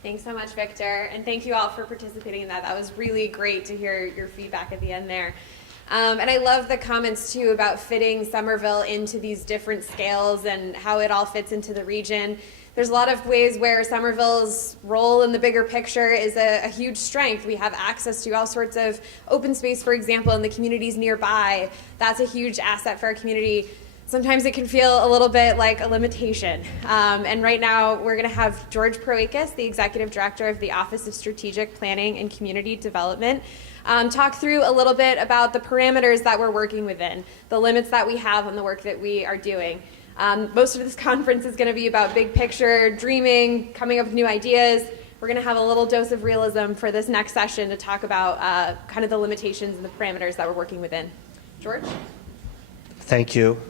Thanks so much, Victor, and thank you all for participating in that. That was really great to hear your feedback at the end there. And I love the comments too about fitting Somerville into these different scales and how it all fits into the region. There's a lot of ways where Somerville's role in the bigger picture is a huge strength. We have access to all sorts of open space, for example, in the communities nearby. That's a huge asset for our community. Sometimes it can feel a little bit like a limitation. And right now we're going to have George Proakis, the Executive Director of the Office of Strategic Planning and Community Development, talk through a little bit about the parameters that we're working within, the limits that we have on the work that we are doing. Most of this conference is going to be about big picture, dreaming, coming up with new ideas. We're going to have a little dose of realism for this next session to talk about kind of the limitations and the parameters that we're working within. George? Thank you.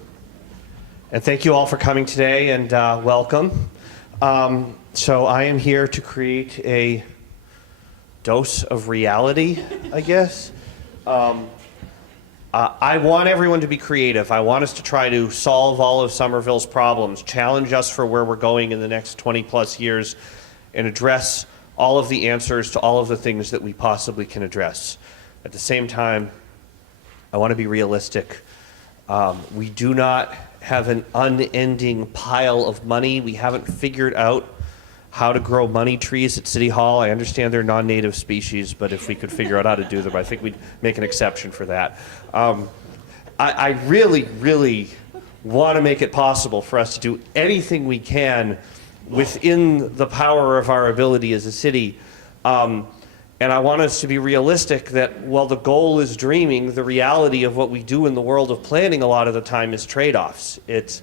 And thank you all for coming today, and welcome. So I am here to create a dose of reality, I guess. I want everyone to be creative. I want us to try to solve all of Somerville's problems, challenge us for where we're going in the next 20 plus years, and address all of the answers to all of the things that we possibly can address. At the same time, I want to be realistic. We do not have an unending pile of money. We haven't figured out how to grow money trees at City Hall. I understand they're non-native species, but if we could figure out how to do them, I think we'd make an exception for that. I really, really want to make it possible for us to do anything we can within the power of our ability as a city. And I want us to be realistic that while the goal is dreaming, the reality of what we do in the world of planning a lot of the time is trade-offs. It's,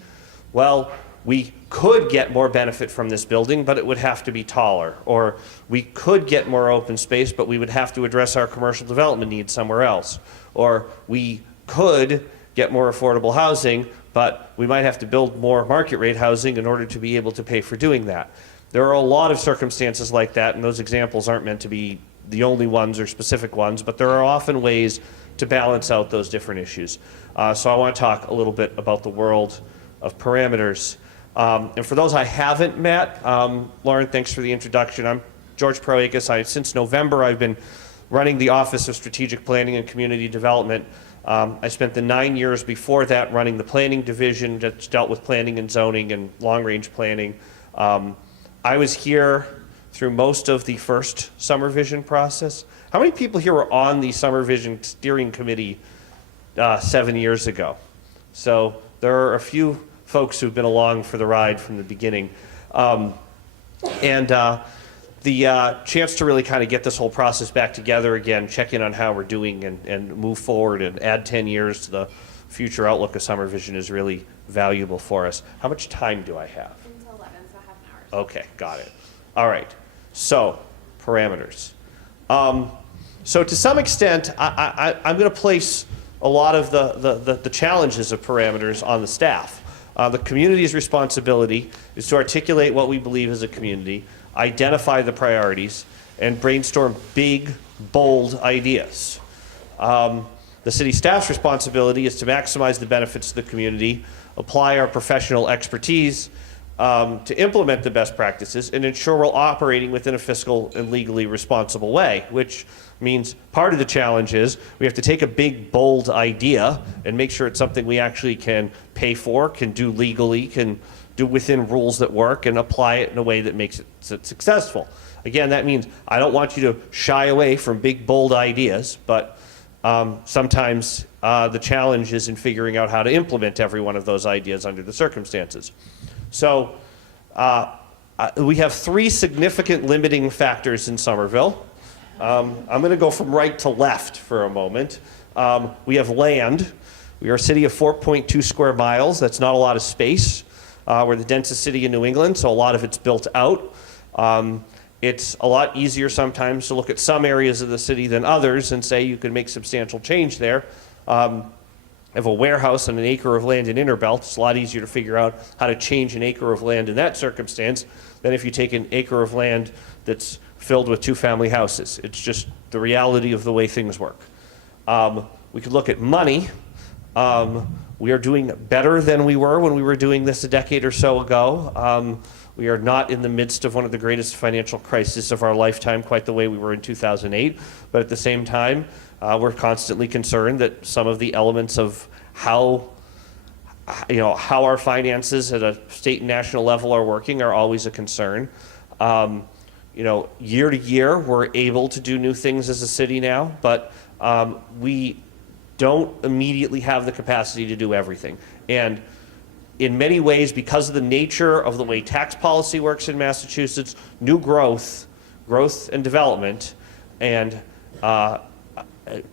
well, we could get more benefit from this building, but it would have to be taller. Or we could get more open space, but we would have to address our commercial development needs somewhere else. Or we could get more affordable housing, but we might have to build more market rate housing in order to be able to pay for doing that. There are a lot of circumstances like that, and those examples aren't meant to be the only ones or specific ones, but there are often ways to balance out those different issues. So I want to talk a little bit about the world of parameters. And for those I haven't met, Lauren, thanks for the introduction. I'm George Proakis. Since November, I've been running the Office of Strategic Planning and Community Development. I spent the 9 years before that running the planning division that dealt with planning and zoning and long-range planning. I was here through most of the first SomerVision process. How many people here were on the SomerVision steering committee 7 years ago? So there are a few folks who've been along for the ride from the beginning. The chance to really kind of get this whole process back together again, check in on how we're doing and move forward and add 10 years to the future outlook of SomerVision is really valuable for us. How much time do I have? Until 11, so half an hour. Okay, got it. All right, so parameters. So to some extent, I'm going to place a lot of the challenges of parameters on the staff. The community's responsibility is to articulate what we believe as a community, identify the priorities, and brainstorm big, bold ideas. The city staff's responsibility is to maximize the benefits to the community, apply our professional expertise to implement the best practices, and ensure we're operating within a fiscal and legally responsible way, which means part of the challenge is we have to take a big, bold idea and make sure it's something we actually can pay for, can do legally, can do within rules that work, and apply it in a way that makes it successful. Again, that means I don't want you to shy away from big, bold ideas, but sometimes the challenge is in figuring out how to implement every one of those ideas under the circumstances. So we have three significant limiting factors in Somerville. I'm going to go from right to left for a moment. We have land. We are a city of 4.2 square miles. That's not a lot of space. We're the densest city in New England, so a lot of it's built out. It's a lot easier sometimes to look at some areas of the city than others and say you can make substantial change there. I have a warehouse on an acre of land in Interbelt. It's a lot easier to figure out how to change an acre of land in that circumstance than if you take an acre of land that's filled with two-family houses. It's just the reality of the way things work. We could look at money. We are doing better than we were when we were doing this a decade or so ago. We are not in the midst of one of the greatest financial crises of our lifetime, quite the way we were in 2008. But at the same time, we're constantly concerned that some of the elements of how our finances at a state and national level are working are always a concern. Year to year, we're able to do new things as a city now, but we don't immediately have the capacity to do everything. And in many ways, because of the nature of the way tax policy works in Massachusetts, new growth and development, and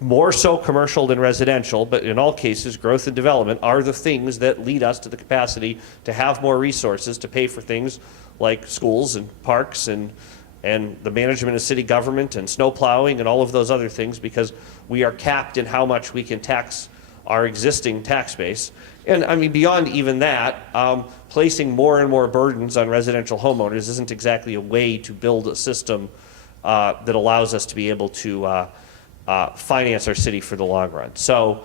more so commercial than residential, but in all cases, growth and development are the things that lead us to the capacity to have more resources to pay for things like schools and parks and the management of city government and snow plowing and all of those other things, because we are capped in how much we can tax our existing tax base. And I mean, beyond even that, placing more and more burdens on residential homeowners isn't exactly a way to build a system that allows us to be able to finance our city for the long run. So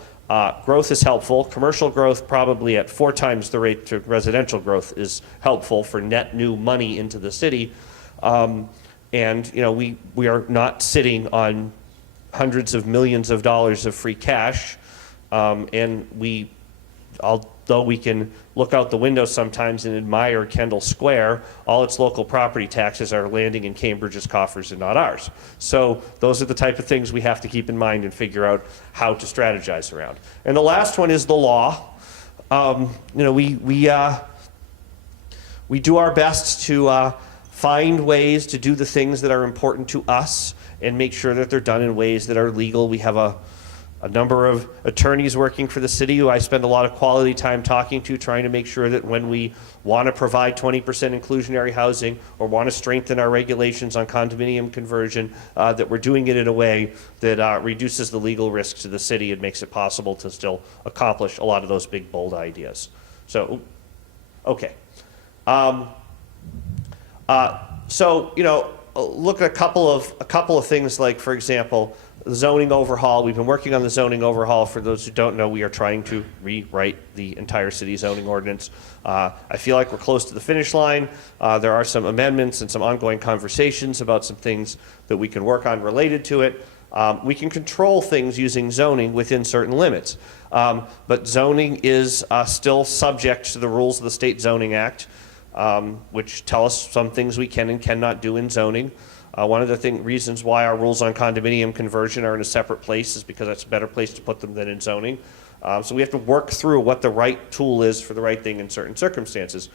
growth is helpful. Commercial growth, probably at 4 times the rate to residential growth, is helpful for net new money into the city. And we are not sitting on hundreds of millions of dollars of free cash. And although we can look out the window sometimes and admire Kendall Square, all its local property taxes are landing in Cambridge's coffers and not ours. So those are the type of things we have to keep in mind and figure out how to strategize around. And the last one is the law. We do our best to find ways to do the things that are important to us and make sure that they're done in ways that are legal. We have a number of attorneys working for the city who I spend a lot of quality time talking to, trying to make sure that when we want to provide 20% inclusionary housing or want to strengthen our regulations on condominium conversion, that we're doing it in a way that reduces the legal risks to the city and makes it possible to still accomplish a lot of those big, bold ideas. So, okay. Look at a couple of things, like, for example, the zoning overhaul. We've been working on the zoning overhaul. For those who don't know, we are trying to rewrite the entire city zoning ordinance. I feel like we're close to the finish line. There are some amendments and some ongoing conversations about some things that we can work on related to it. We can control things using zoning within certain limits. But zoning is still subject to the rules of the State Zoning Act, which tell us some things we can and cannot do in zoning. One of the reasons why our rules on condominium conversion are in a separate place is because that's a better place to put them than in zoning. So we have to work through what the right tool is for the right thing in certain circumstances.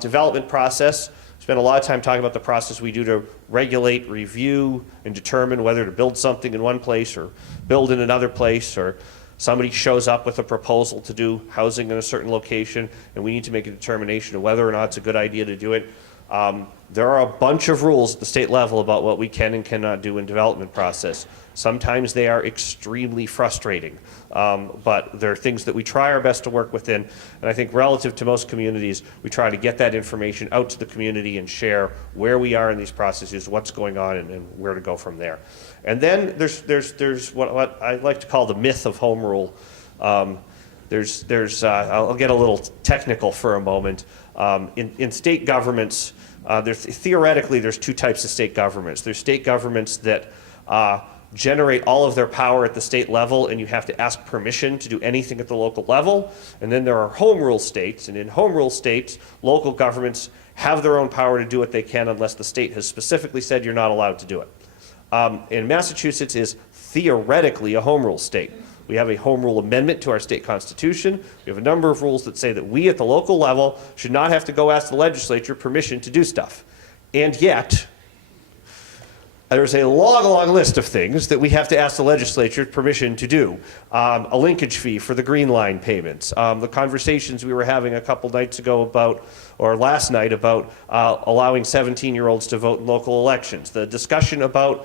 Development process. Spend a lot of time talking about the process we do to regulate, review, and determine whether to build something in one place or build in another place, or somebody shows up with a proposal to do housing in a certain location, and we need to make a determination of whether or not it's a good idea to do it. There are a bunch of rules at the state level about what we can and cannot do in development process. Sometimes they are extremely frustrating, but they're things that we try our best to work within. And I think relative to most communities, we try to get that information out to the community and share where we are in these processes, what's going on, and where to go from there. And then there's what I like to call the myth of home rule. I'll get a little technical for a moment. In state governments, theoretically, there's 2 types of state governments. There's state governments that generate all of their power at the state level, and you have to ask permission to do anything at the local level. And then there are home rule states, and in home rule states, local governments have their own power to do what they can unless the state has specifically said you're not allowed to do it. And Massachusetts is theoretically a home rule state. We have a home rule amendment to our state constitution. We have a number of rules that say that we at the local level should not have to go ask the legislature permission to do stuff. And yet, there's a long list of things that we have to ask the legislature permission to do. A linkage fee for the Green Line payments. The conversations we were having a couple nights ago last night about allowing 17-year-olds to vote in local elections. The discussion about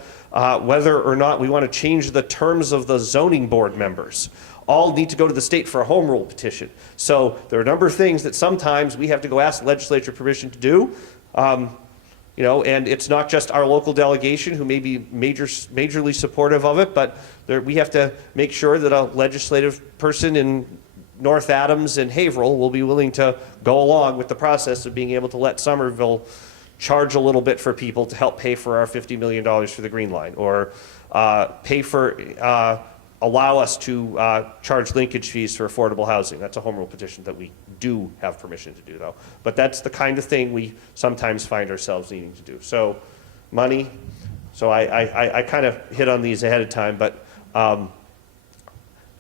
whether or not we want to change the terms of the zoning board members. All need to go to the state for a home rule petition. So there are a number of things that sometimes we have to go ask the legislature permission to do. And it's not just our local delegation who may be majorly supportive of it, but we have to make sure that a legislative person in North Adams and Haverhill will be willing to go along with the process of being able to let Somerville charge a little bit for people to help pay for our $50 million for the Green Line, or allow us to charge linkage fees for affordable housing. That's a home rule petition that we do have permission to do, though. But that's the kind of thing we sometimes find ourselves needing to do. So money, so I kind of hit on these ahead of time, but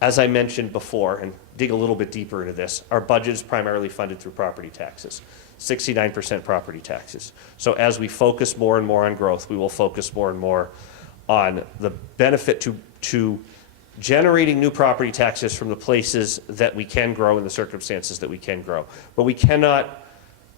as I mentioned before, and dig a little bit deeper into this, our budget is primarily funded through property taxes, 69% property taxes. So as we focus more and more on growth, we will focus more and more on the benefit to generating new property taxes from the places that we can grow in the circumstances that we can grow. But we cannot,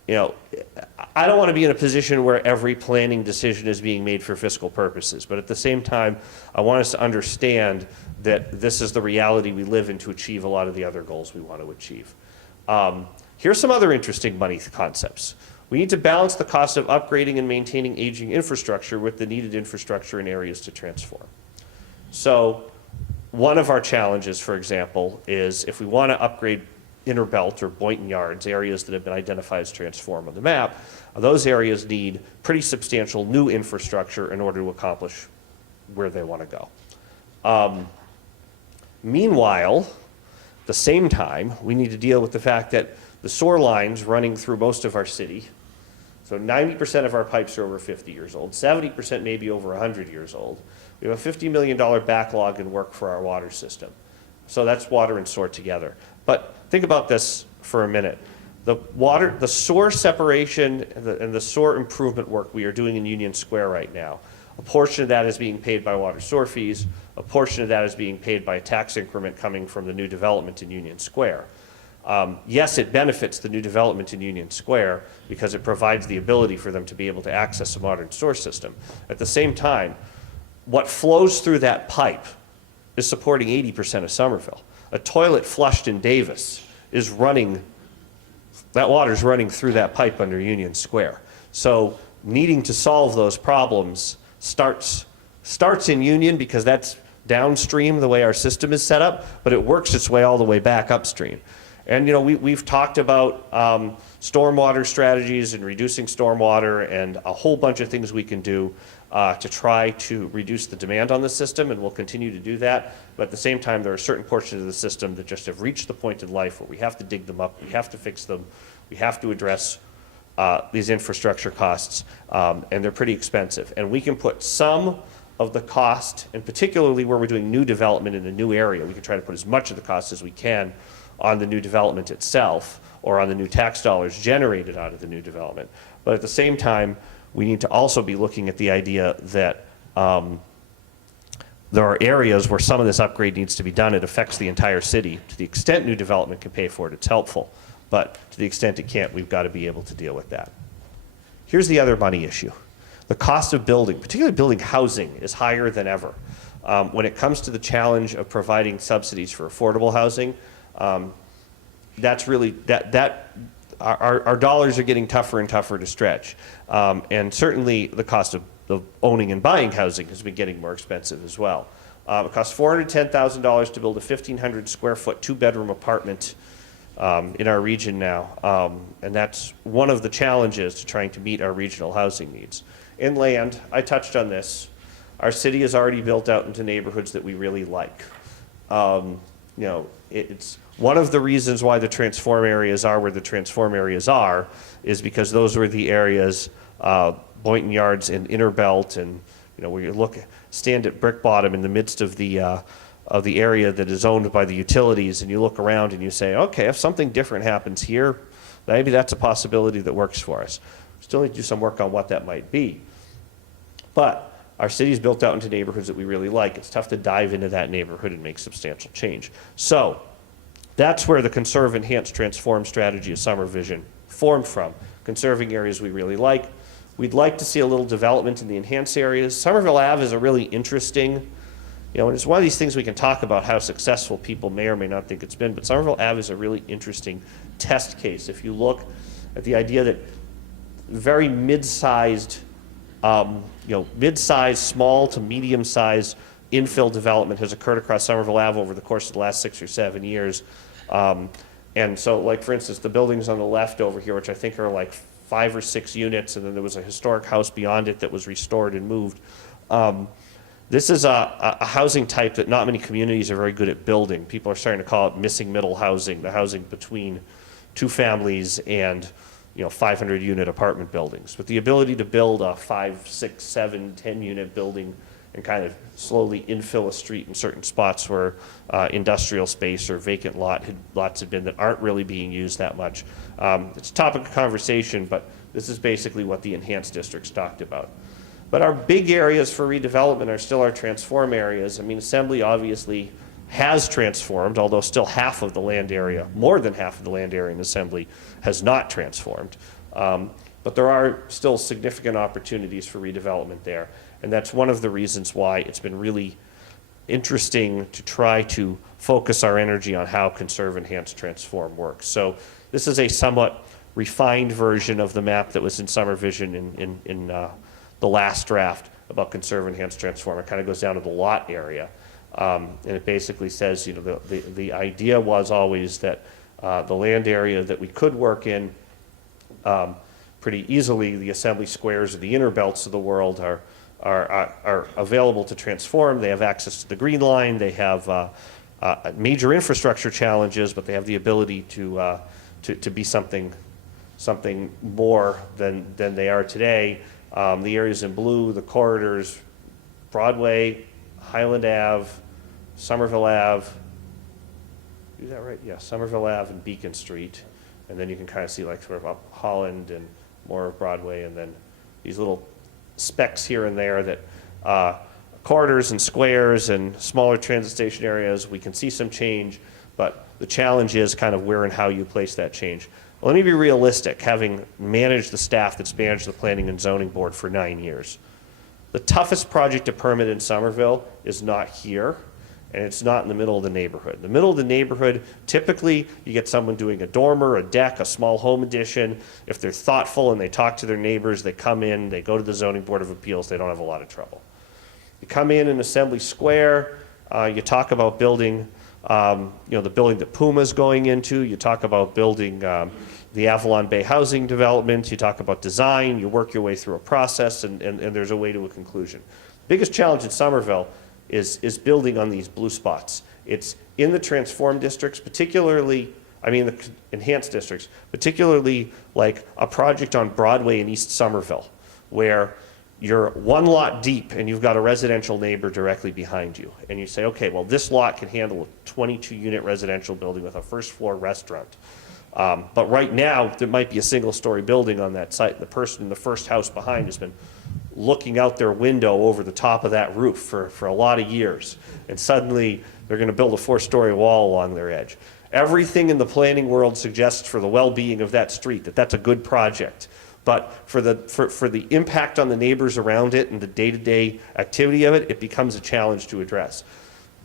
I don't want to be in a position where every planning decision is being made for fiscal purposes. But at the same time, I want us to understand that this is the reality we live in to achieve a lot of the other goals we want to achieve. Here's some other interesting money concepts. We need to balance the cost of upgrading and maintaining aging infrastructure with the needed infrastructure in areas to transform. So one of our challenges, for example, is if we want to upgrade Inner Belt or Boynton Yards, areas that have been identified as transform on the map, those areas need pretty substantial new infrastructure in order to accomplish where they want to go. Meanwhile, at the same time, we need to deal with the fact that the sewer lines running through most of our city, so 90% of our pipes are over 50 years old, 70% may be over 100 years old. We have a $50 million backlog in work for our water system. So that's water and sewer together. But think about this for a minute. The sewer separation and the sewer improvement work we are doing in Union Square right now, a portion of that is being paid by water sewer fees, a portion of that is being paid by a tax increment coming from the new development in Union Square. Yes, it benefits the new development in Union Square because it provides the ability for them to be able to access a modern sewer system. At the same time, what flows through that pipe is supporting 80% of Somerville. A toilet flushed in Davis is running, that water's running through that pipe under Union Square. So needing to solve those problems starts in Union because that's downstream the way our system is set up, but it works its way all the way back upstream. And we've talked about stormwater strategies and reducing stormwater and a whole bunch of things we can do to try to reduce the demand on the system, and we'll continue to do that. But at the same time, there are certain portions of the system that just have reached the point in life where we have to dig them up, we have to fix them, we have to address these infrastructure costs, and they're pretty expensive. And we can put some of the cost, and particularly where we're doing new development in a new area, we can try to put as much of the cost as we can on the new development itself or on the new tax dollars generated out of the new development. But at the same time, we need to also be looking at the idea that there are areas where some of this upgrade needs to be done. It affects the entire city. To the extent new development can pay for it, it's helpful. But to the extent it can't, we've got to be able to deal with that. Here's the other money issue. The cost of building, particularly building housing, is higher than ever. When it comes to the challenge of providing subsidies for affordable housing, that's really, our dollars are getting tougher and tougher to stretch. And certainly the cost of owning and buying housing has been getting more expensive as well. It costs $410,000 to build a 1,500 square foot, 2-bedroom apartment in our region now. And that's one of the challenges to trying to meet our regional housing needs. Inland, I touched on this. Our city is already built out into neighborhoods that we really like. It's one of the reasons why the transform areas are where the transform areas are is because those were the areas, Boynton Yards and Inner Belt, and where you stand at Brick Bottom in the midst of the area that is owned by the utilities, and you look around and you say, okay, if something different happens here, maybe that's a possibility that works for us. Still need to do some work on what that might be. But our city's built out into neighborhoods that we really like. It's tough to dive into that neighborhood and make substantial change. So that's where the conserve, enhance, transform strategy of SomerVision formed from. Conserving areas we really like. We'd like to see a little development in the enhanced areas. Somerville Ave is a really interesting, and it's one of these things we can talk about how successful people may or may not think it's been, but Somerville Ave is a really interesting test case. If you look at the idea that very mid-sized, mid-sized, small to medium-sized infill development has occurred across Somerville Ave over the course of the last 6 or 7 years. And so, like, for instance, the buildings on the left over here, which I think are like 5 or 6 units, and then there was a historic house beyond it that was restored and moved. This is a housing type that not many communities are very good at building. People are starting to call it missing middle housing, the housing between 2 families and 500 unit apartment buildings. But the ability to build a 5, 6, 7, 10 unit building and kind of slowly infill a street in certain spots where industrial space or vacant lots have been that aren't really being used that much. It's a topic of conversation, but this is basically what the enhanced districts talked about. But our big areas for redevelopment are still our transform areas. I mean, Assembly obviously has transformed, although still half of the land area, more than half of the land area in Assembly has not transformed. But there are still significant opportunities for redevelopment there. And that's one of the reasons why it's been really interesting to try to focus our energy on how conserve, enhance, transform works. So this is a somewhat refined version of the map that was in SomerVision in the last draft about conserve, enhance, transform. It kind of goes down to the lot area. And it basically says, the idea was always that the land area that we could work in pretty easily, the assembly squares or the inner belts of the world are available to transform. They have access to the green line. They have major infrastructure challenges, but they have the ability to be something more than they are today. The areas in blue, the corridors, Broadway, Highland Ave, Somerville Ave, is that right? Yeah, Somerville Ave and Beacon Street. And then you can kind of see like sort of up Holland and more of Broadway, and then these little specks here and there that corridors and squares and smaller transit station areas, we can see some change, but the challenge is kind of where and how you place that change. Well, let me be realistic, having managed the staff that's managed the Planning and Zoning Board for 9 years. The toughest project to permit in Somerville is not here, and it's not in the middle of the neighborhood. In the middle of the neighborhood, typically you get someone doing a dormer, a deck, a small home addition. If they're thoughtful and they talk to their neighbors, they come in, they go to the Zoning Board of Appeals, they don't have a lot of trouble. You come in Assembly Square, you talk about building, the building that Puma's going into, you talk about building the Avalon Bay housing development, you talk about design, you work your way through a process, and there's a way to a conclusion. Biggest challenge in Somerville is building on these blue spots. It's in the transform districts, particularly, the enhanced districts, particularly like a project on Broadway in East Somerville, where you're one lot deep and you've got a residential neighbor directly behind you. And you say, okay, well, this lot can handle a 22-unit residential building with a first-floor restaurant. But right now, there might be a single-story building on that site. The person in the first house behind has been looking out their window over the top of that roof for a lot of years. And suddenly, they're going to build a 4-story wall along their edge. Everything in the planning world suggests for the well-being of that street that that's a good project. But for the impact on the neighbors around it and the day-to-day activity of it, it becomes a challenge to address.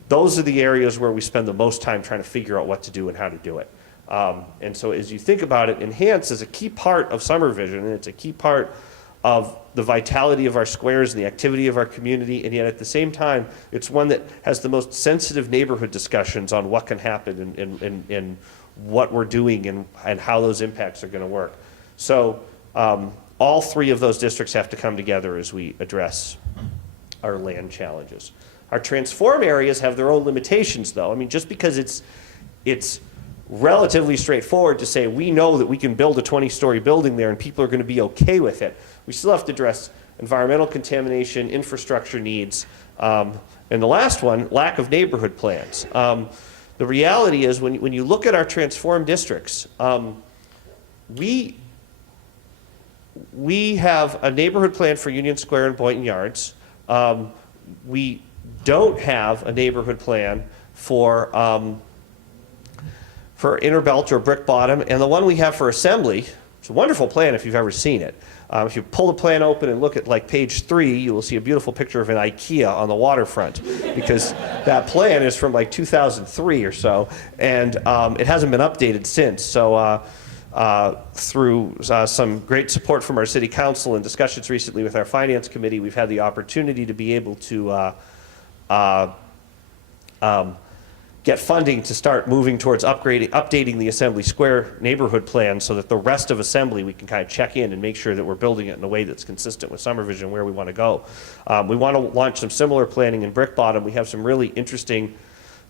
Those are the areas where we spend the most time trying to figure out what to do and how to do it. And so as you think about it, enhance is a key part of SomerVision, and it's a key part of the vitality of our squares and the activity of our community, and yet at the same time, it's one that has the most sensitive neighborhood discussions on what can happen and what we're doing and how those impacts are going to work. So all 3 of those districts have to come together as we address our land challenges. Our transform areas have their own limitations, though. Just because it's relatively straightforward to say we know that we can build a 20-story building there and people are going to be okay with it, we still have to address environmental contamination, infrastructure needs, and the last one, lack of neighborhood plans. The reality is when you look at our transformed districts, we have a neighborhood plan for Union Square and Boynton Yards. We don't have a neighborhood plan for Inner Belt or Brick Bottom, and the one we have for Assembly, it's a wonderful plan if you've ever seen it. If you pull the plan open and look at like page 3, you will see a beautiful picture of an IKEA on the waterfront, because that plan is from like 2003 or so, and it hasn't been updated since. So through some great support from our city council and discussions recently with our finance committee, we've had the opportunity to be able to get funding to start moving towards updating the Assembly Square neighborhood plan so that the rest of Assembly, we can kind of check in and make sure that we're building it in a way that's consistent with SomerVision where we want to go. We want to launch some similar planning in Brick Bottom. We have some really interesting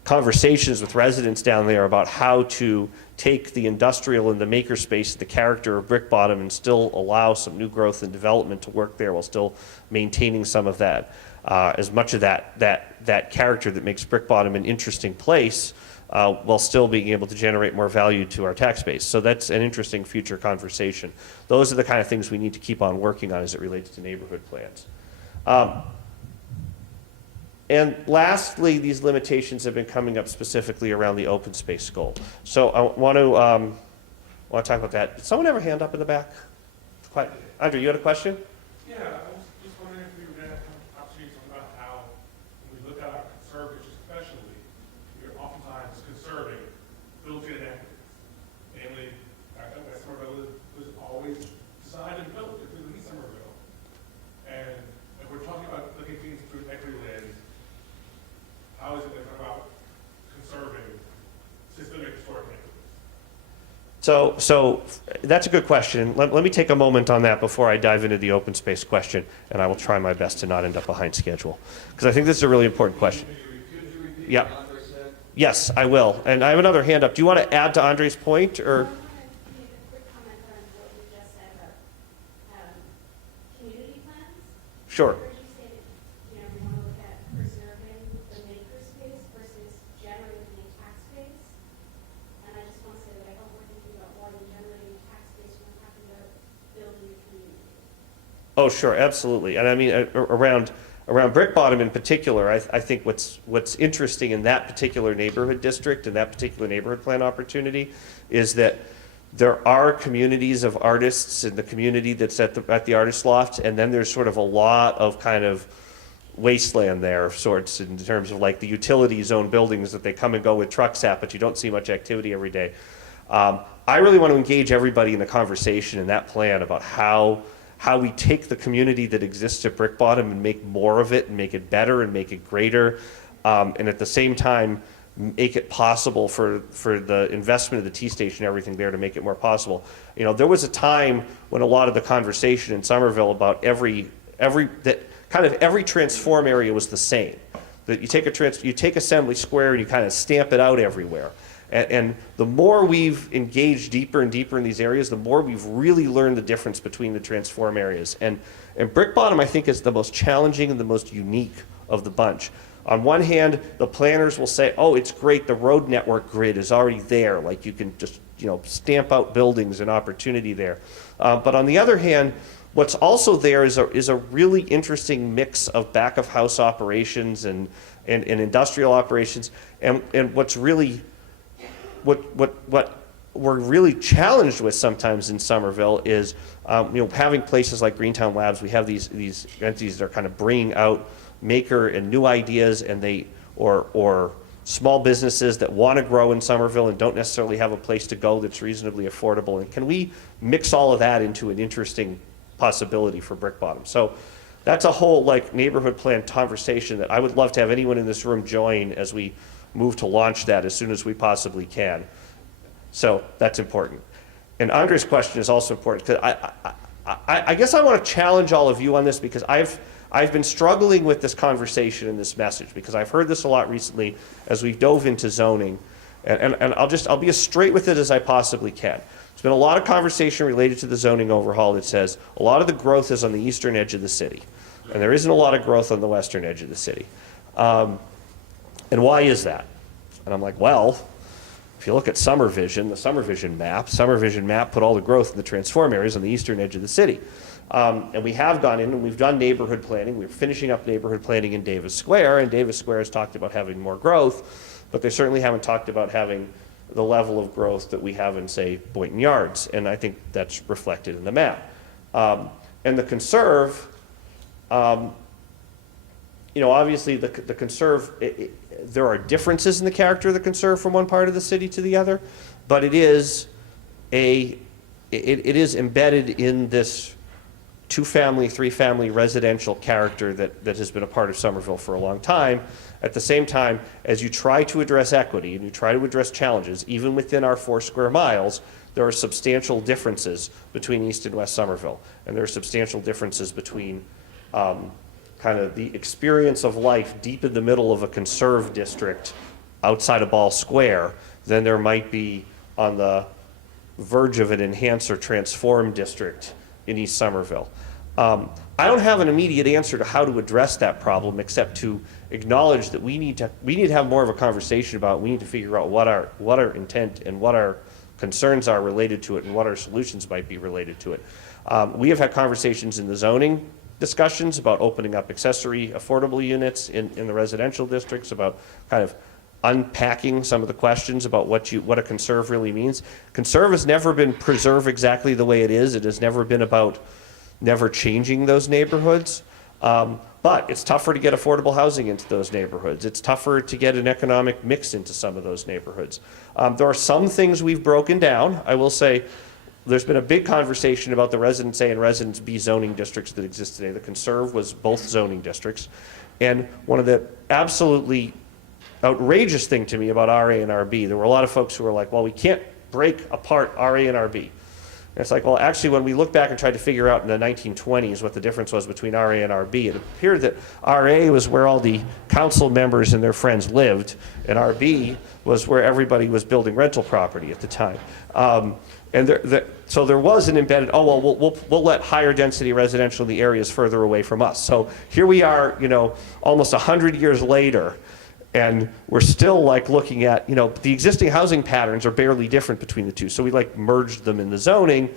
conversations with residents down there about how to take the industrial and the makerspace, the character of Brick Bottom, and still allow some new growth and development to work there while still maintaining some of that. As much of that character that makes Brick Bottom an interesting place while still being able to generate more value to our tax base. So that's an interesting future conversation. Those are the kind of things we need to keep on working on as it relates to neighborhood plans. And lastly, these limitations have been coming up specifically around the open space goal. So I want to talk about that. Did someone have a hand up in the back? Quiet. Andre, you had a question? Yeah, I was just wondering if we were going to have an opportunity to talk about how, when we look at our conservatives especially, we're oftentimes conserving built-in equities. Namely, West Somerville was always designed and built, including East Somerville. And if we're talking about looking at things through equity lens, how is it that we're about conserving systemic historic equities? So that's a good question. Let me take a moment on that before I dive into the open space question, and I will try my best to not end up behind schedule, because I think this is a really important question. Yeah. Yes, I will. And I have another hand up. Do you want to add to Andre's point, or? I want to make a quick comment on what you just said about community plans. Sure. I heard you say that, we want to look at preserving the makerspace versus generating a tax base. And I just want to say that I don't want to think about while you're generating a tax base, you're not talking about building a community. Oh, sure, absolutely. And I mean, around Brick Bottom in particular, I think what's interesting in that particular neighborhood district and that particular neighborhood plan opportunity is that there are communities of artists in the community that's at the artist loft, and then there's sort of a lot of kind of wasteland there of sorts in terms of like the utility zone buildings that they come and go with trucks at, but you don't see much activity every day. I really want to engage everybody in a conversation in that plan about how we take the community that exists at Brick Bottom and make more of it and make it better and make it greater, and at the same time make it possible for the investment of the T-station and everything there to make it more possible. There was a time when a lot of the conversation in Somerville about every transform area was the same. That you take Assembly Square and you kind of stamp it out everywhere. And the more we've engaged deeper and deeper in these areas, the more we've really learned the difference between the transform areas. And Brick Bottom, I think, is the most challenging and the most unique of the bunch. On one hand, the planners will say, oh, it's great, the road network grid is already there. Like you can just stamp out buildings and opportunity there. But on the other hand, what's also there is a really interesting mix of back of house operations and industrial operations. And what we're really challenged with sometimes in Somerville is, having places like Greentown Labs. We have these entities that are kind of bringing out maker and new ideas, and or small businesses that want to grow in Somerville and don't necessarily have a place to go that's reasonably affordable. And can we mix all of that into an interesting possibility for Brick Bottom? So that's a whole neighborhood plan conversation that I would love to have anyone in this room join as we move to launch that as soon as we possibly can. So that's important. And Andre's question is also important, because I guess I want to challenge all of you on this, because I've been struggling with this conversation and this message, because I've heard this a lot recently as we've dove into zoning, and I'll be as straight with it as I possibly can. There's been a lot of conversation related to the zoning overhaul that says a lot of the growth is on the eastern edge of the city, and there isn't a lot of growth on the western edge of the city. And why is that? And I'm like, well, if you look at SomerVision, the SomerVision map put all the growth in the transform areas on the eastern edge of the city. And we have gone in and we've done neighborhood planning. We're finishing up neighborhood planning in Davis Square, and Davis Square has talked about having more growth, but they certainly haven't talked about having the level of growth that we have in, say, Boynton Yards, and I think that's reflected in the map. And the conserve, obviously the conserve, there are differences in the character of the conserve from one part of the city to the other, but it is embedded in this two-family, three-family residential character that has been a part of Somerville for a long time. At the same time, as you try to address equity and you try to address challenges, even within our 4 square miles, there are substantial differences between East and West Somerville. And there are substantial differences between kind of the experience of life deep in the middle of a conserved district outside of Ball Square than there might be on the verge of an enhance or transform district in East Somerville. I don't have an immediate answer to how to address that problem except to acknowledge that we need to have more of a conversation about it. We need to figure out what our intent and what our concerns are related to it and what our solutions might be related to it. We have had conversations in the zoning discussions about opening up accessory affordable units in the residential districts, about kind of unpacking some of the questions about what a conserve really means. Conserve has never been preserve exactly the way it is. It has never been about never changing those neighborhoods. But it's tougher to get affordable housing into those neighborhoods. It's tougher to get an economic mix into some of those neighborhoods. There are some things we've broken down. I will say there's been a big conversation about the Residence A and Residence B zoning districts that exist today. The conserve was both zoning districts. And one of the absolutely outrageous thing to me about RA and RB, there were a lot of folks who were like, well, we can't break apart RA and RB. And it's like, well, actually, when we look back and tried to figure out in the 1920s what the difference was between RA and RB, it appeared that RA was where all the council members and their friends lived, and RB was where everybody was building rental property at the time. So there was an embedded, oh, well, we'll let higher density residential in the areas further away from us. So here we are, almost 100 years later, and we're still like looking at, the existing housing patterns are barely different between the two. So we like merged them in the zoning,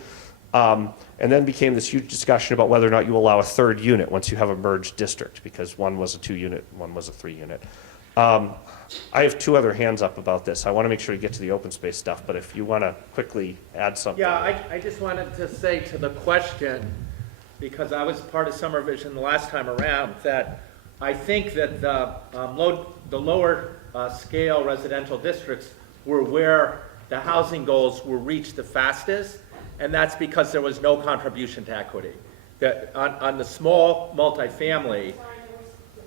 and then became this huge discussion about whether or not you allow a third unit once you have a merged district, because one was a 2-unit, one was a 3-unit. I have 2 other hands up about this. I want to make sure to get to the open space stuff, but if you want to quickly add something. Yeah, I just wanted to say to the question, because I was part of SomerVision the last time around, that I think that the lower scale residential districts were where the housing goals were reached the fastest, and that's because there was no contribution to equity. On the small multifamily,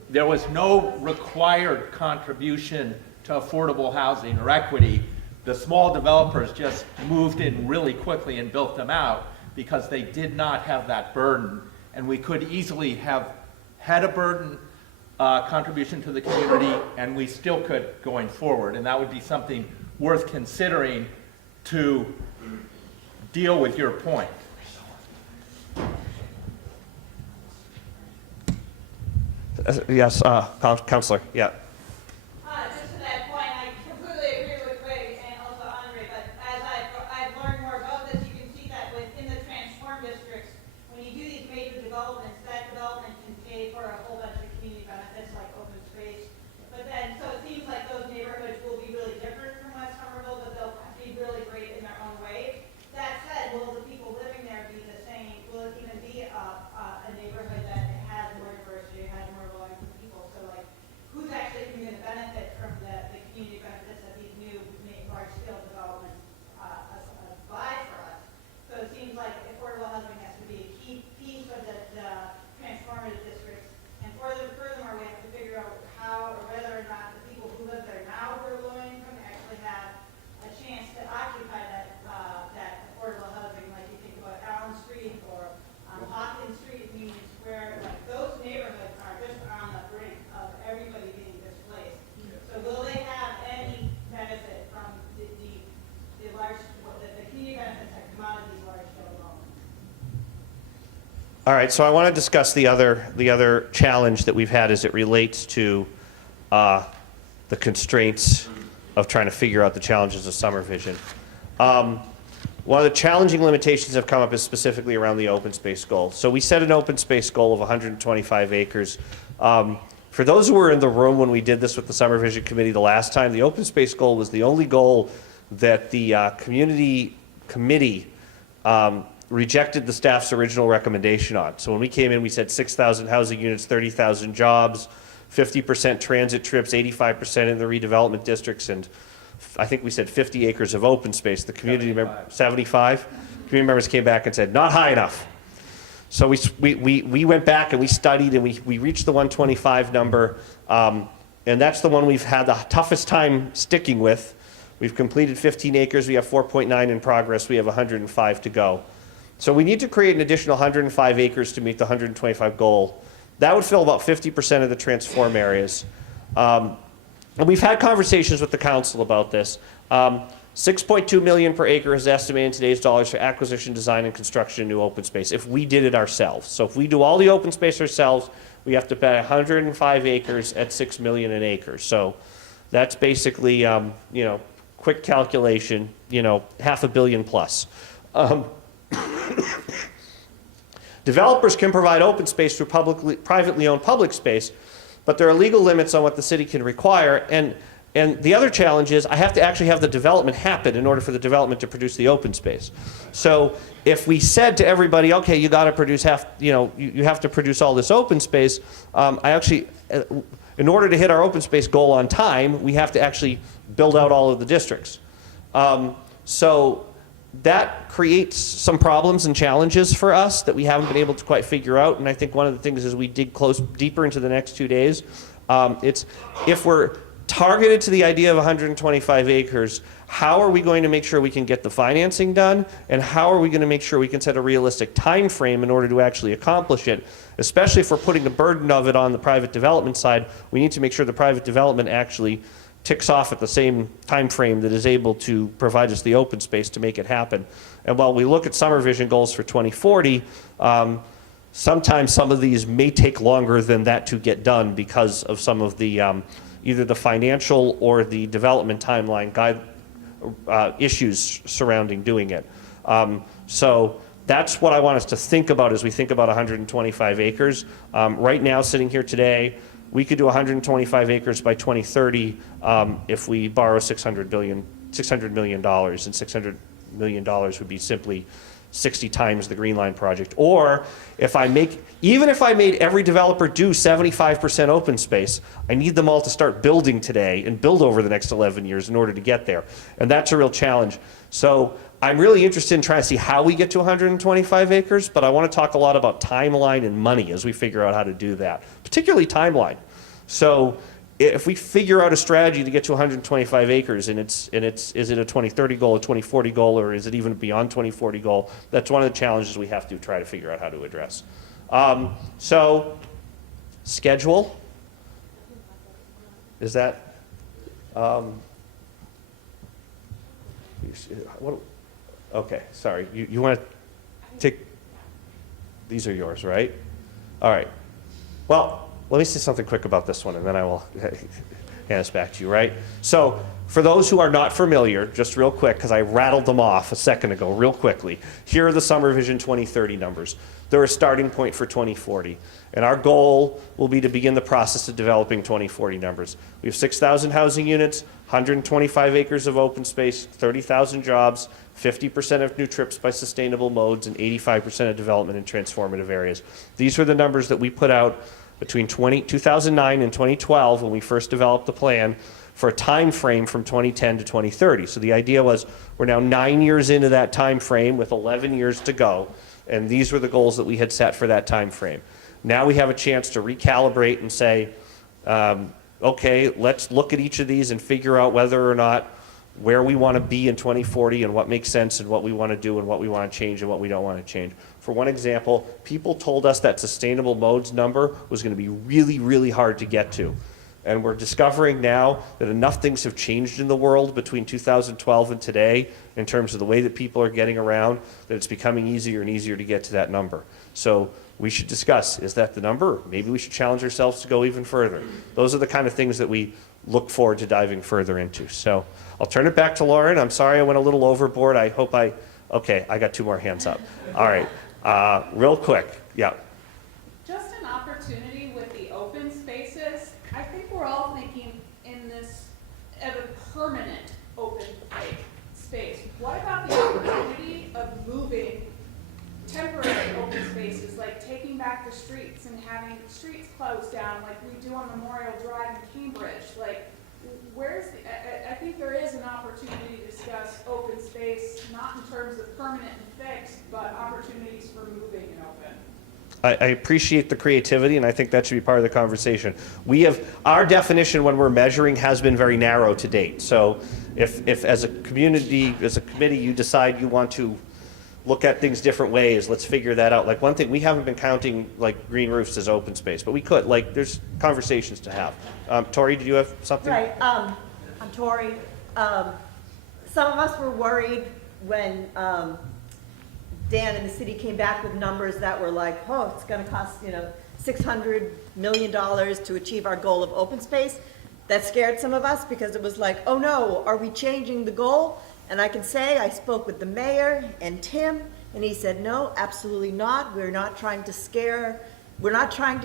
there was no required contribution to affordable housing or equity. The small developers just moved in really quickly and built them out because they did not have that burden. And we could easily have had a burden contribution to the community, and we still could going forward. And that would be something worth considering to deal with your point. Yes, Counselor, yeah. Just to that point, I completely agree with Greg and also Andre, but as I've learned more about this, you can see that within the transform districts, when you do these major developments, that development can pay for a whole bunch of community benefits like open space. But then, so it seems like those neighborhoods will be really different from West Somerville, but they'll be really great in their own way. That said, will the people living there be the same? Will it even be a neighborhood that has more diversity, has more low-income people? So like, who's actually going to benefit from the community benefits that these new large-scale developments provide for us? So it seems like affordable housing has to be a key piece of the transformative districts. And furthermore, we have to figure out how or whether or not the people who live there now who are low income actually have a chance to occupy that affordable housing, like you think about Allen Street or Hawkins Street, Union Square. Like those neighborhoods are just on the brink of everybody being displaced. So will they have any benefit from the community benefits that come out of these large-scale developments? All right, so I want to discuss the other challenge that we've had as it relates to the constraints of trying to figure out the challenges of SomerVision. One of the challenging limitations that have come up is specifically around the open space goal. So we set an open space goal of 125 acres. For those who were in the room when we did this with the SomerVision committee the last time, the open space goal was the only goal that the community committee rejected the staff's original recommendation on. So when we came in, we said 6,000 housing units, 30,000 jobs, 50% transit trips, 85% in the redevelopment districts, and I think we said 50 acres of open space. The community 75. Community members came back and said, not high enough. So we went back and we studied and we reached the 125 number, and that's the one we've had the toughest time sticking with. We've completed 15 acres, we have 4.9 in progress, we have 105 to go. So we need to create an additional 105 acres to meet the 125 goal. That would fill about 50% of the transform areas. And we've had conversations with the council about this. 6.2 million per acre is estimated in today's dollars for acquisition, design, and construction of new open space if we did it ourselves. So if we do all the open space ourselves, we have to pay 105 acres at 6 million an acre. So that's basically, you know, quick calculation, you know, $500 million plus. Developers can provide open space through privately owned public space, but there are legal limits on what the city can require. And the other challenge is I have to actually have the development happen in order for the development to produce the open space. So if we said to everybody, okay, you got to produce you have to produce all this open space, in order to hit our open space goal on time, we have to actually build out all of the districts. So that creates some problems and challenges for us that we haven't been able to quite figure out. And I think one of the things as we dig deeper into the next 2 days, it's if we're targeted to the idea of 125 acres, how are we going to make sure we can get the financing done? And how are we going to make sure we can set a realistic time frame in order to actually accomplish it? Especially if we're putting the burden of it on the private development side, we need to make sure the private development actually ticks off at the same time frame that is able to provide us the open space to make it happen. And while we look at SomerVision goals for 2040, sometimes some of these may take longer than that to get done because of some of the either the financial or the development timeline issues surrounding doing it. So that's what I want us to think about as we think about 125 acres. Right now, sitting here today, we could do 125 acres by 2030 if we borrow $600 million, and $600 million would be simply 60 times the Green Line project. Or even if I made every developer do 75% open space, I need them all to start building today and build over the next 11 years in order to get there. And that's a real challenge. So I'm really interested in trying to see how we get to 125 acres, but I want to talk a lot about timeline and money as we figure out how to do that, particularly timeline. So if we figure out a strategy to get to 125 acres and is it a 2030 goal, a 2040 goal, or is it even beyond 2040 goal? That's one of the challenges we have to try to figure out how to address. So schedule, is that, okay, sorry, you want to take, these are yours, right? All right, well, let me say something quick about this one, and then I will hand this back to you, right? So for those who are not familiar, just real quick, because I rattled them off a second ago real quickly, here are the SomerVision 2030 numbers. They're a starting point for 2040. And our goal will be to begin the process of developing 2040 numbers. We have 6,000 housing units, 125 acres of open space, 30,000 jobs, 50% of new trips by sustainable modes, and 85% of development in transformative areas. These were the numbers that we put out between 2009 and 2012 when we first developed the plan for a time frame from 2010 to 2030. So the idea was we're now 9 years into that time frame with 11 years to go, and these were the goals that we had set for that time frame. Now we have a chance to recalibrate and say, okay, let's look at each of these and figure out whether or not where we want to be in 2040 and what makes sense and what we want to do and what we want to change and what we don't want to change. For one example, people told us that sustainable modes number was going to be really, really hard to get to. And we're discovering now that enough things have changed in the world between 2012 and today in terms of the way that people are getting around, that it's becoming easier and easier to get to that number. So we should discuss, is that the number? Maybe we should challenge ourselves to go even further. Those are the kind of things that we look forward to diving further into. So I'll turn it back to Lauren. I'm sorry I went a little overboard. Okay, I got 2 more hands up. All right, real quick, yeah. Just an opportunity with the open spaces. I think we're all thinking in this of a permanent open space. What about the opportunity of moving temporary open spaces, like taking back the streets and having streets closed down like we do on Memorial Drive in Cambridge? Like, I think there is an opportunity to discuss open space, not in terms of permanent and fixed, but opportunities for moving and open. I appreciate the creativity, and I think that should be part of the conversation. Our definition when we're measuring has been very narrow to date. So if as a community, as a committee, you decide you want to look at things different ways, let's figure that out. Like one thing, we haven't been counting like green roofs as open space, but we could. Like there's conversations to have. Tori, did you have something? Right, I'm Tori. Some of us were worried when Dan and the city came back with numbers that were like, oh, it's gonna cost, $600 million to achieve our goal of open space. That scared some of us because it was like, oh no, are we changing the goal? And I can say, I spoke with the mayor and Tim, and he said, no, absolutely not. We're not trying to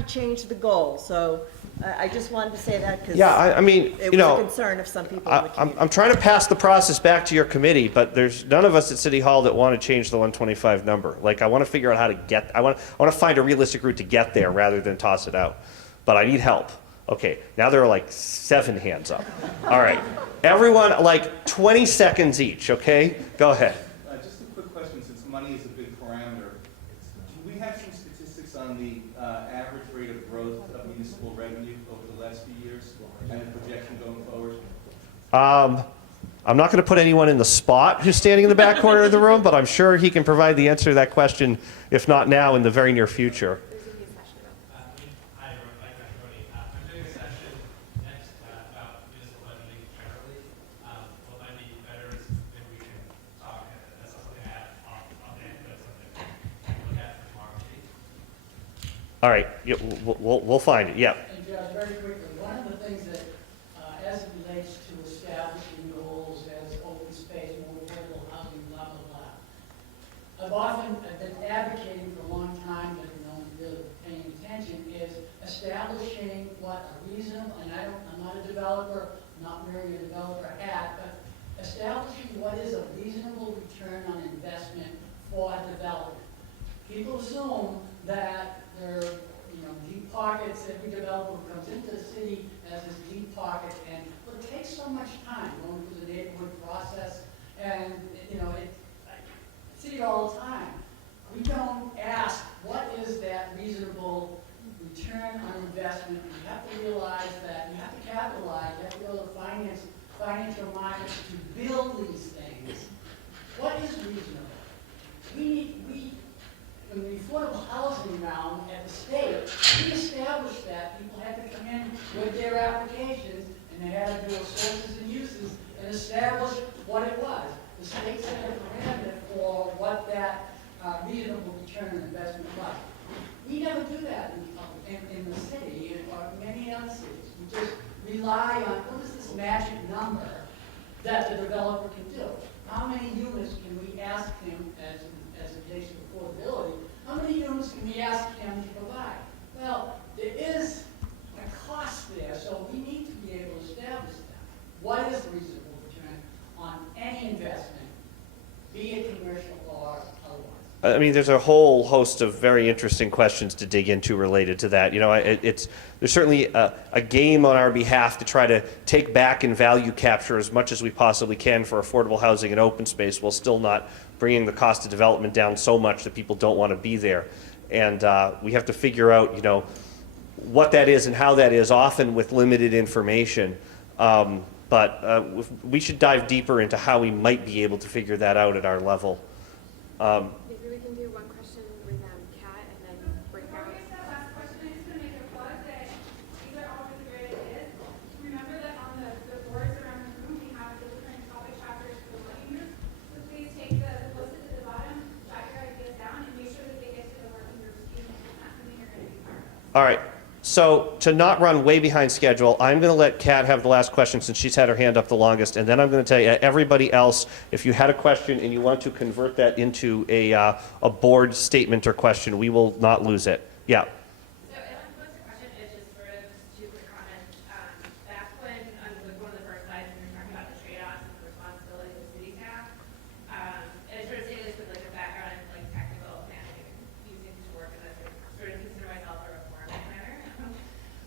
change the goal. So I just wanted to say that because Yeah, I mean, it was a concern of some people in the community. I'm trying to pass the process back to your committee, but there's none of us at City Hall that want to change the 125 number. Like, I want to figure out how to get, I want to find a realistic route to get there rather than toss it out. But I need help. Okay, now there are like 7 hands up. All right, everyone, like 20 seconds each, okay? Go ahead. Just a quick question, since money is a big parameter. Do we have some statistics on the average rate of growth of municipal revenue over the last few years and the projection going forward? I'm not going to put anyone in the spot who's standing in the back corner of the room, but I'm sure he can provide the answer to that question, if not now, in the very near future. I'm doing a session next about municipal budgeting generally. What might be better is maybe we can talk, that's not something I have off the end, but something we can look at for tomorrow meeting. All right, yeah, we'll find it, yeah. And Judge, very quickly, one of the things that, as it relates to establishing goals as open space, more affordable housing, blah, blah, blah, I've often been advocating for a long time, but no one really paying attention, is establishing what a reasonable, and I'm not a developer, I'm not wearing a developer hat, but establishing what is a reasonable return on investment for development. People assume that there are, deep pockets. Every developer who comes into the city has this deep pocket, and it takes so much time going through the neighborhood process, and I see it all the time. We don't ask what is that reasonable return on investment. You have to realize that you have to capitalize, you have to go to the financial markets to build these things. What is reasonable? In the affordable housing realm at the state, we established that people had to come in with their applications and they had to do sources and uses and establish what it was. The state set a parameter for what that reasonable return on investment was. We never do that in the city or many other cities. We just rely on what is this magic number that the developer can do. How many units can we ask him as a case of affordability? How many units can we ask him to provide? Well, there is a cost there, so we need to be able to establish that. What is the reasonable return on any investment, be it commercial or otherwise? I mean, there's a whole host of very interesting questions to dig into related to that. There's certainly a game on our behalf to try to take back and value capture as much as we possibly can for affordable housing and open space, while still not bringing the cost of development down so much that people don't want to be there. And we have to figure out, what that is and how that is, often with limited information. But we should dive deeper into how we might be able to figure that out at our level. Maybe we can do one question with Kat and then break Before out. we get to that last question, I'm just gonna make a plug that these are all really great ideas. Remember that on the boards around the room, we have the different topic chapters for the working group. So please take the post-it at the bottom, jot your ideas down, and make sure that they get to the working groups, even if it's not something you're gonna be part of. All right. So to not run way behind schedule, I'm going to let Kat have the last question since she's had her hand up the longest, and then I'm going to tell you, everybody else, if you had a question and you want to convert that into a board statement or question, we will not lose it. Yeah. So Ellen, what's the question is just sort of just two quick comments. Back when on one of the first slides, we were talking about the trade-offs and the responsibility of the city staff. And sort of say this with like a background in like technical planning and using to work as I sort of consider myself a reform planner.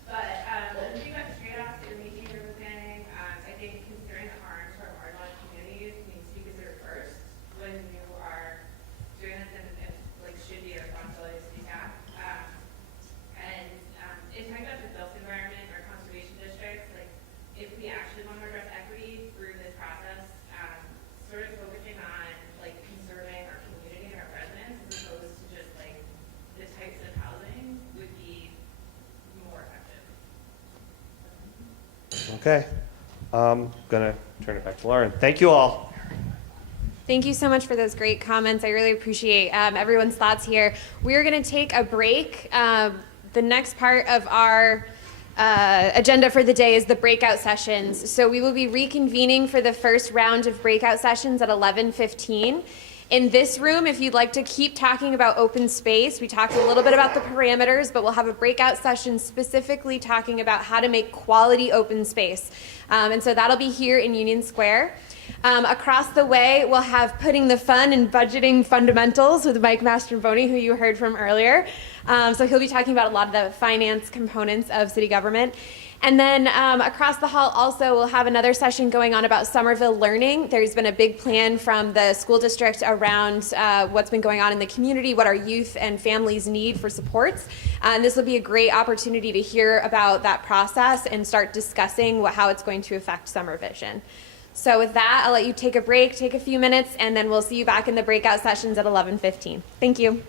But when you think about the trade-offs that you're making in urban planning, I think considering the harm to our marginalized communities needs to be considered first when you are doing this, and like should be a responsibility of city staff. Okay. I'm going to turn it back to Lauren. Thank you all. Thank you so much for those great comments. I really appreciate everyone's thoughts here. We're going to take a break. The next part of our agenda for the day is the breakout sessions. So we will be reconvening for the first round of breakout sessions at 11:15. In this room, if you'd like to keep talking about open space, we talked a little bit about the parameters, but we'll have a breakout session specifically talking about how to make quality open space. And so that'll be here in Union Square. Across the way, we'll have Putting the Fun in Budgeting Fundamentals with Mike Mastroboni, who you heard from earlier. So he'll be talking about a lot of the finance components of city government. And then across the hall also we'll have another session going on about Somerville learning. There's been a big plan from the school district around what's been going on in the community, what our youth and families need for supports. And this will be a great opportunity to hear about that process and start discussing how it's going to affect SomerVision. So with that, I'll let you take a break, take a few minutes, and then we'll see you back in the breakout sessions at 11:15. Thank you.